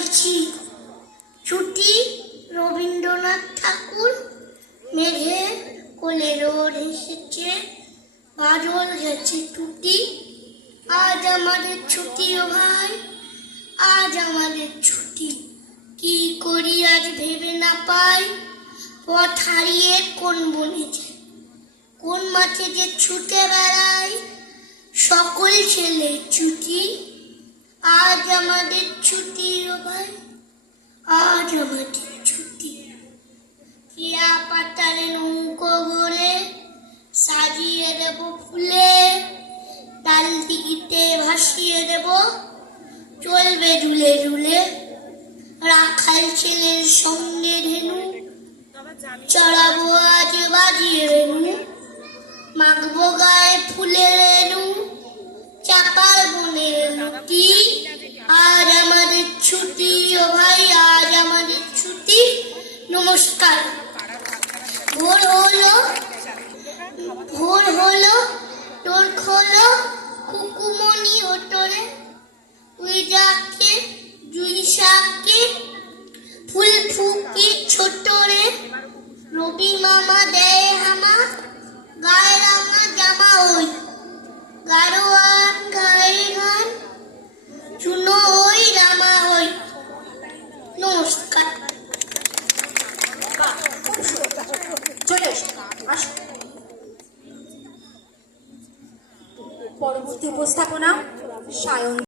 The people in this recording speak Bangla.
বলছি ছুটি রবীন্দ্রনাথ ঠাকুর মেঘে কোলে রোদ এসেছে, বাদল গেছে টুটি। আজ আমাদের ছুটি ও ভাই, আজ আমাদের ছুটি। কি করি আজ ভেবে না পাই, পথ হারিয়ে কোন বনে কোন মাঠে যে ছুটে বেড়াই, সকল ছেলে ছুটি। আজ আমাদের ছুটি ও ভাই। আজ আমাদের ছুটি। ক্রিয়া পাতালে নৌকো গড়ে সাজিয়ে দেব ফুলে। ডাল দিঘিতে ভাসিয়ে দেব। চলবে ঝুলে ঝুলে রাখাল ছেলের সঙ্গে ধেনু চড়াবো আজ বাজিয়ে রেনু। মাখবো গায়ে ফুলের ভোর হলো, তোর খোলো কুকুমনি ওটরে তুই যাকে জুই শাকে ফুল ফুকি ছোট রে রবি মামা দেয় হামা, গায়ে রাঙা জামা ওই গাড়োয়ান গায়ে গান চুনো ওই রামা ওই। নমস্কার। চলে আসো। পরবর্তী উপস্থাপনা সায়ন